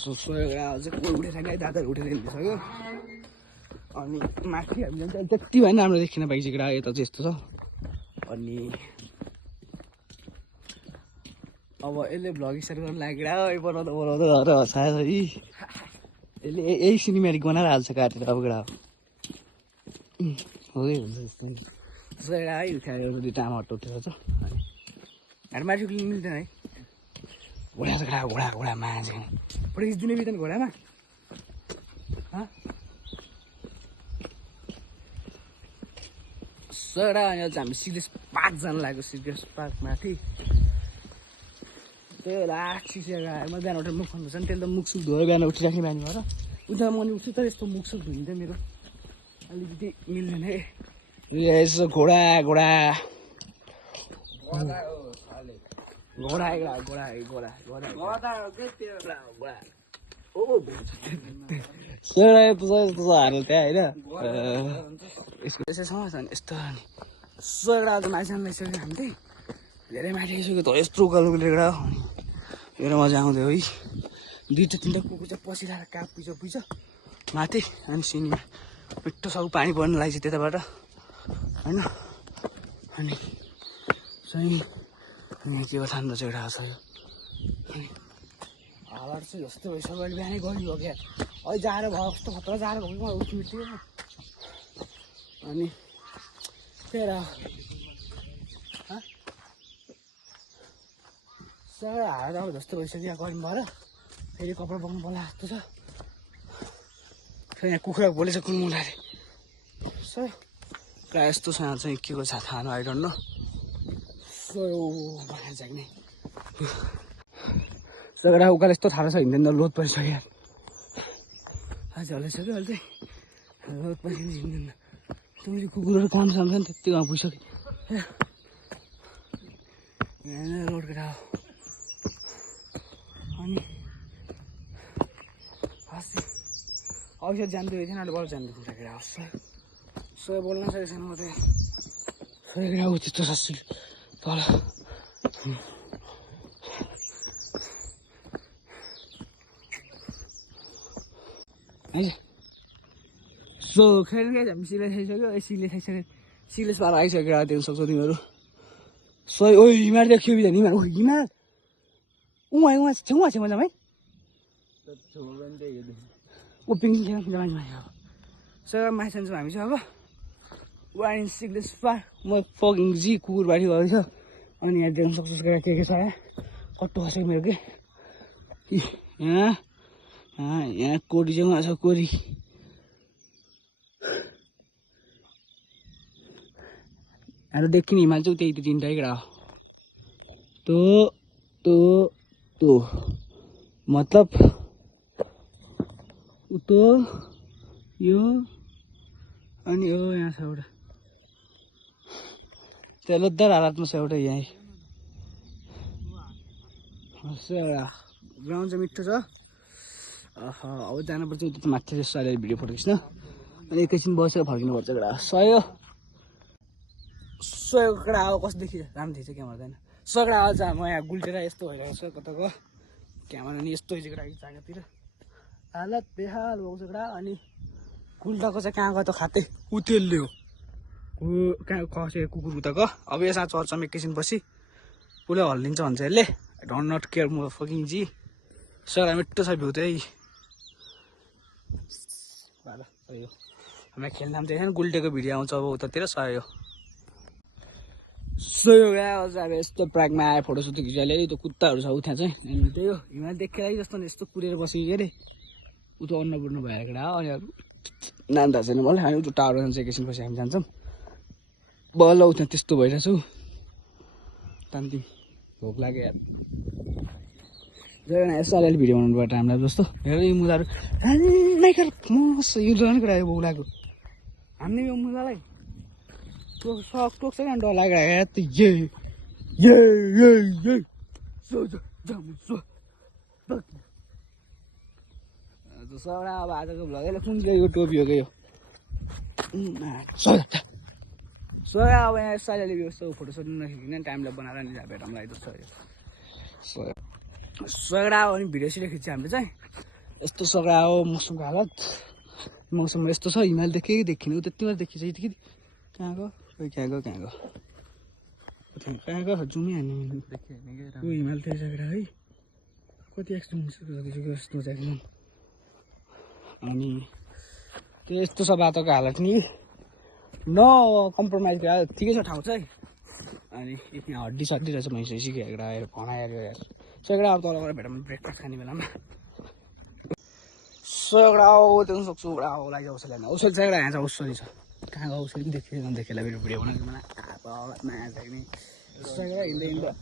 चाहिँ उठेर गाई दादाहरू उठेर हिँडिसक्यो अनि माथि हामीले चाहिँ त्यति भएन राम्रो देखिन भइसकेर यता चाहिँ यस्तो छ अनि अब यसले भ्लग स्टार्ट गर्नु लागेर बनाउँदा घर हँसायो है यसले यही सिनेमेटिक बनाएर हाल्छ काटेर अब गेडा हो कि हुन्छ जस्तो त्यसको एउटा है उठाएर दुईवटा आमाहरू उठेर छ अनि घर माथि उक्लिनु मिल्दैन है घोडा छ घोडा घोडा मान्छे फोटो खिचिदिने बित्दैन घोडामा सडा अनि अझ हामी सिरियस पार्क जानु लाग्यो सिरियस पार्क माथि त्यही होला चिसेर म बिहान उठेर मुख खुवाउनु पर्छ नि त्यसले त मुख सुख धोएर बिहान उठिराख्ने बानी भएर उता म उठ्छु तर यस्तो मुख सुख धुइन्छ मेरो अलिकति मिल्दैन है यसो घोडा घोडा घोडा घोडा घोडा घोडा ओ यस्तो हाल्नु त्यहाँ होइन यसको त्यसै समस्या नि यस्तो अनि सडा आज माथि जानु लागिसक्यो हामी चाहिँ धेरै माथि आइसक्यो त यत्रो उकालो हेर मजा आउँथ्यो है दुईवटा तिनवटा कुकुर चाहिँ पसिरहेर काप पुइछ माथि अनि सिनीमा मिठो सब पानी पर्नु लाग्छ त्यताबाट होइन अनि चाहिँ के हो ठान्डा चाहिँ एउटा छ अनि हावा चाहिँ जस्तो भइसक्यो अहिले बिहानै गयो क्या अहिले जाएर भयो कस्तो खतरा जाएर भयो मलाई उठ्नु बित्तिकै अनि त्यही सर हावा अब जस्तो भइसक्यो गर्नु भएर फेरि कपडा बोक्नु पर्ला जस्तो छ फेरि यहाँ कुखुरा बोलेछ कुनमुन्डाले सर प्रायः यस्तो छ यहाँ चाहिँ के को छ थाहा न आई डोन्ट नो सो बनाएर जाने सगडा उकालो यस्तो थाहा छ हिँड्दैन लोड परिसक्यो आज हल्लाइसक्यो अहिले चाहिँ लोड परिसक्यो हिँड्दैन तिमीले कुकुरहरू काम साम्छ नि त्यति उहाँ पुगिसक्यो यहाँ रोड केटा हो अनि हस् औषध जान्दै थिएन अहिले बल्ल जान्दै थिएन केटा हस् सय बोल्न सकेको छैन म चाहिँ सय केटा ऊ त्यस्तो सस्सी तल सो खेल क्या हामी सिलेस खाइसक्यो सिलेस पार आइसकेर देख्न सक्छौ तिमीहरू सय ओ हिमाल देखियो बिहान हिमाल ओ हिमाल उहाँ छेउमा छ मजामा है ओ पिङसिङ खेल्न अब सर माथि जान्छौँ हामी चाहिँ अब वाइन सिग्लेस पार म फगिङ जी कुकुर बारी गएको छ अनि यहाँ देख्न सक्छु के छ यहाँ कट्टो खसेको मेरो के यहाँ कोरी चाहिँ उहाँ छ कोरी हाम्रो देखिने हिमाल चाहिँ त्यही तिनवटा केटा हो तो मतलब उतो यो अनि ओ यहाँ छ एउटा त्यो लोद्दर हालतमा छ एउटा यहाँ एउटा ग्राउन्ड चाहिँ मिठो छ अब जानुपर्छ उता माथि जस्तो अहिले भिडियो फोटो खिच्न अनि एकैछिन बसेर फर्किनुपर्छ एउटा सयको कडा अब कस्तो देखिन्छ राम्रो देखिन्छ क्यामेरा छैन सगडा आउँछ म यहाँ गुल्टेर यस्तो भइरहेको छ कताको क्यामेरा नि यस्तो हिजोको लागि जग्गातिर हालत बेहाल भएको छ कडा अनि गुल्टाको चाहिँ कहाँ गयो त खाते उतेलले हो कहाँ खसेको कुकुर उताको अब यसमा चर्चमा एकैछिन पछि पुरै हल्लिन्छ भन्छ यसले डोन्ट नट केयर म फकिङ जी सगडा मिठो छ भ्यू चाहिँ हामीलाई खेल्न नाम चाहिँ गुल्टेको भिडियो आउँछ अब उतातिर सयो अब यस्तो प्रागमा आयो फोटो सोटो खिचाइले त्यो कुत्ताहरू छ उता चाहिँ अनि त्यही हो हिमाल देखेर जस्तो यस्तो कुरेर बसेको के अरे उता अन्नपूर्ण भएर केटा हो अनि नाम थाहा छैन मलाई हामी उता टावर जान्छ एकैछिन पछि हामी जान्छौँ बल्ल उता त्यस्तो भइरहेको छु तान्ती भोक लाग्यो यार जग्गा यसो अलिअलि भिडियो बनाउनु पर्छ हामीलाई जस्तो हेर यो मुलाहरू मस यो झन् कुरा भोक लाग्यो हामीले यो मुलालाई टोक्छ क्या डर लागिरहेको सडा अब आजको भ्लगले कुन यो टोपी हो क्या यो सडा अब यहाँ साइडले यस्तो फोटोसोटो नखिच्ने टाइमलाई बनाएर नि भेटौँला जस्तो सडा अनि भिडियो सिडियो खिच्छ हामीले चाहिँ यस्तो सघा हो मौसमको हालत। मौसम यस्तो छ, हिमाल देखेँ कि देखिनँ, ऊ त्यति मात्र देखिन्छ कि कहाँ गयो खोइ, कहाँ गयो कहाँ गयो जुमै हान्ने ऊ हिमाल देखिसकेर है कति एक्सपिरियन्स यस्तो चाहिँ। अनि त्यो यस्तो छ बाटोको हालत नि, न कम्प्रोमाइज गरेर ठिकै छ ठाउँ चाहिँ। अनि यहाँ हड्डी सड्डी रहेछ भैँसी एउटा भनाएर यार। सो एउटा अब तल गएर भेटौँ ब्रेकफास्ट खाने बेलामा। सो एउटा हो देख्न सक्छु एउटा हो लागि औषध ल्याउनु। औषध चाहिँ एउटा यहाँ चाहिँ औषधी छ, कहाँ गयो औषधी देखेर देखेला मेरो भिडियो बनाएको मलाई माया लाग्ने। सो एउटा हिँड्दै हिँड्दा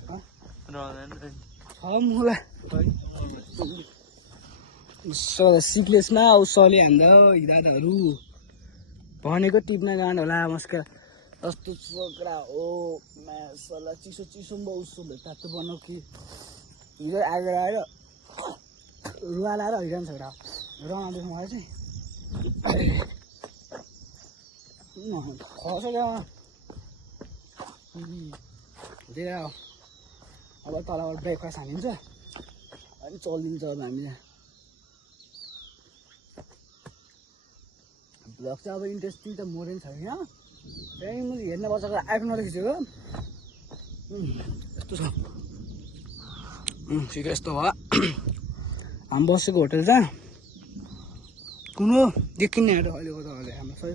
छ मुला सिक्लेसमा औषधले हान्दा हिँड्दाहरू भनेको टिप्न जानु होला मस्का। कस्तो छोक्रा हो मासला, चिसो चिसो उसो भेट्टा त बनाऊ कि हिजो आगो आएर रुवा लाएर हिँड्नु छोरा रमाउँदैछ मलाई चाहिँ। खस गाउँमा त्यही अब तलबाट ब्रेकफास्ट हानिन्छ अनि चलिदिन्छ अब हामी यहाँ। भ्लग चाहिँ अब इन्ट्रेस्टिङ त मोरै छ यहाँ, त्यही मैले हेर्न बसेको आइफोनबाट खिचेको यस्तो छ। ठिकै यस्तो भयो। हामी बसेको होटल जहाँ कुन हो देखिने आएर अहिलेको त हाम्रो सबै